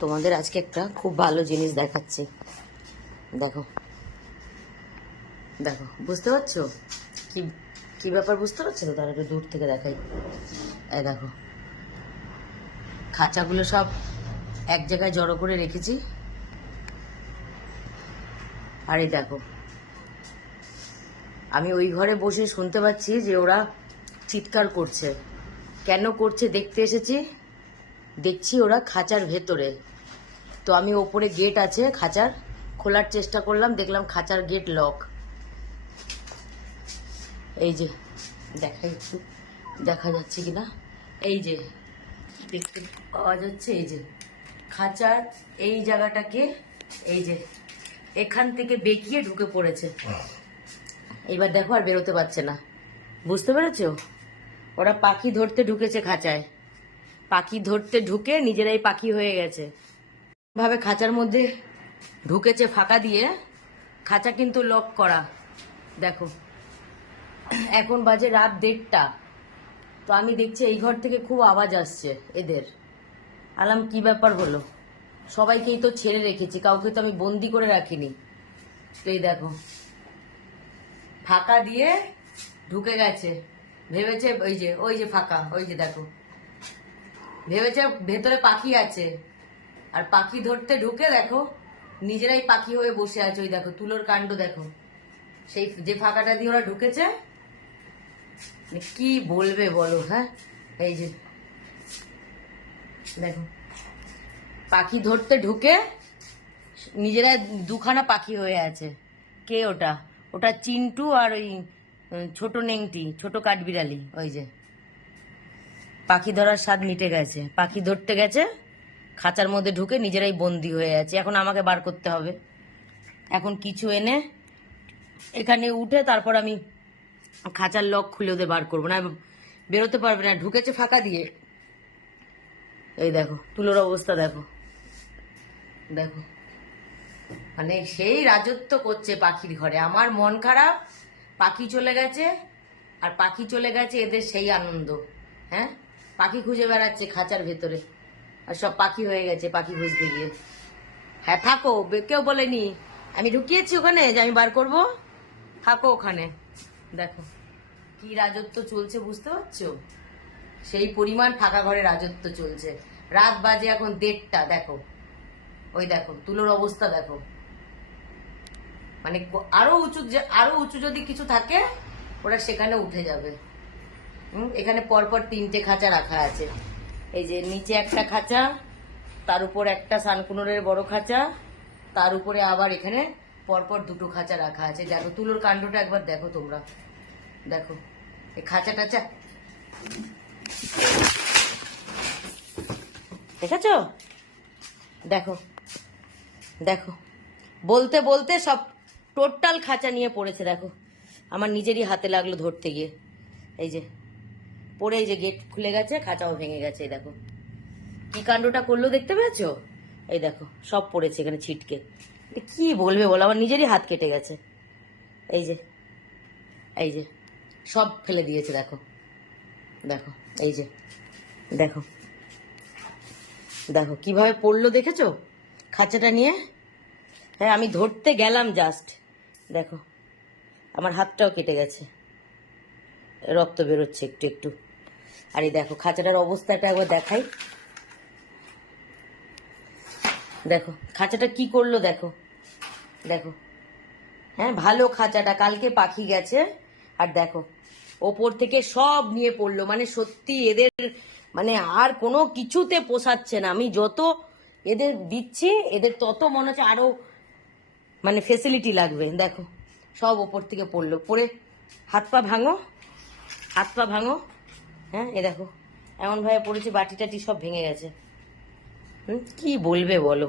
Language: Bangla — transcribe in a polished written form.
তোমাদের আজকে একটা খুব ভালো জিনিস দেখাচ্ছি। দেখো দেখো, বুঝতে পারছো কি কি ব্যাপার? বুঝতে পারছো তো? তারা একটু দূর থেকে দেখাই। এই দেখো, খাঁচাগুলো সব এক জায়গায় জড়ো করে রেখেছি। আর এই দেখো, আমি ওই ঘরে বসে শুনতে পাচ্ছি যে ওরা চিৎকার করছে। কেন করছে দেখতে এসেছি, দেখছি ওরা খাঁচার ভেতরে। তো আমি ওপরে গেট আছে খাঁচার, খোলার চেষ্টা করলাম, দেখলাম খাঁচার গেট লক। এই যে দেখাই, একটু দেখা যাচ্ছে কিনা, এই যে দেখতে পাওয়া যাচ্ছে। এই যে খাঁচার এই জায়গাটাকে, এই যে এখান থেকে বেঁকিয়ে ঢুকে পড়েছে। এবার দেখো, আর বেরোতে পারছে না। বুঝতে পেরেছো? ওরা পাখি ধরতে ঢুকেছে খাঁচায়, পাখি ধরতে ঢুকে নিজেরাই পাখি হয়ে গেছে। ভাবে খাঁচার মধ্যে ঢুকেছে ফাঁকা দিয়ে। খাঁচা কিন্তু লক করা। দেখো, এখন বাজে রাত 1:30। তো আমি দেখছি এই ঘর থেকে খুব আওয়াজ আসছে এদের। আলাম কি ব্যাপার হলো? সবাইকেই তো ছেড়ে রেখেছি, কাউকে তো আমি বন্দি করে রাখিনি। তো এই দেখো, ফাঁকা দিয়ে ঢুকে গেছে। ভেবেছে ওই যে ফাঁকা, ওই যে দেখো, ভেবেছে ভেতরে পাখি আছে। আর পাখি ধরতে ঢুকে দেখো নিজেরাই পাখি হয়ে বসে আছে। ওই দেখো তুলোর কাণ্ড দেখো, সেই যে ফাঁকাটা দিয়ে ওরা ঢুকেছে। কি বলবে বলো? হ্যাঁ, এই যে দেখো, পাখি ধরতে ঢুকে নিজেরা দুখানা পাখি হয়ে আছে। কে ওটা? ওটা চিন্টু আর ওই ছোট নেংটি, ছোট কাঠবিড়ালি। ওই যে পাখি ধরার স্বাদ মিটে গেছে, পাখি ধরতে গেছে, খাঁচার মধ্যে ঢুকে নিজেরাই বন্দি হয়ে আছে। এখন আমাকে বার করতে হবে। এখন কিছু এনে এখানে উঠে তারপর আমি খাঁচার লক খুলে ওদের বার করবো, না বেরোতে পারবে না। ঢুকেছে ফাঁকা দিয়ে। এই দেখো তুলোর অবস্থা, দেখো দেখো, মানে সেই রাজত্ব করছে পাখির ঘরে। আমার মন খারাপ, পাখি চলে গেছে। আর পাখি চলে গেছে এদের সেই আনন্দ। হ্যাঁ, পাখি খুঁজে বেড়াচ্ছে খাঁচার ভেতরে, আর সব পাখি হয়ে গেছে পাখি খুঁজতে গিয়ে। হ্যাঁ থাকো, কেউ বলেনি, আমি ঢুকিয়েছি ওখানে যে আমি বার করব। থাকো ওখানে। দেখো কি রাজত্ব চলছে, বুঝতে পারছো? সেই পরিমাণ ফাঁকা ঘরে রাজত্ব চলছে। রাত বাজে এখন 1:30। দেখো, ওই দেখো তুলোর অবস্থা দেখো। মানে আরো উঁচু যদি কিছু থাকে ওরা সেখানে উঠে যাবে। এখানে পরপর 3টে খাঁচা রাখা আছে। এই যে নিচে একটা খাঁচা, তার উপর একটা সানকুনোরের বড় খাঁচা, তার উপরে আবার এখানে পরপর 2টো খাঁচা রাখা আছে। দেখো তুলোর কাণ্ডটা একবার দেখো তোমরা। দেখো এই খাঁচা টাচা দেখেছো? দেখো দেখো, বলতে বলতে সব টোটাল খাঁচা নিয়ে পড়েছে। দেখো আমার নিজেরই হাতে লাগলো ধরতে গিয়ে। এই যে পড়ে, এই যে গেট খুলে গেছে, খাঁচাও ভেঙে গেছে। এই দেখো কি কাণ্ডটা করলো, দেখতে পেয়েছো? এই দেখো সব পড়েছে এখানে ছিটকে। কি বলবে বলো, আমার নিজেরই হাত কেটে গেছে। এই যে এই যে সব ফেলে দিয়েছে। দেখো দেখো, এই যে দেখো দেখো কিভাবে পড়লো, দেখেছো খাঁচাটা নিয়ে? হ্যাঁ, আমি ধরতে গেলাম জাস্ট, দেখো আমার হাতটাও কেটে গেছে, রক্ত বেরোচ্ছে একটু একটু। আর এই দেখো খাঁচাটার অবস্থাটা একবার দেখাই। দেখো খাঁচাটা কি করলো, দেখো দেখো। হ্যাঁ, ভালো খাঁচাটা, কালকে পাখি গেছে। আর দেখো ওপর থেকে সব নিয়ে পড়লো। মানে সত্যি এদের মানে আর কোনো কিছুতে পোষাচ্ছে না। আমি যত এদের দিচ্ছি এদের তত মনে হচ্ছে আরো মানে ফেসিলিটি লাগবে। দেখো সব ওপর থেকে পড়লো, পড়ে হাত পা ভাঙো, হাত পা ভাঙো। হ্যাঁ, এ দেখো এমন ভাবে পড়েছে, বাটি টাটি সব ভেঙে গেছে। কি বলবে বলো?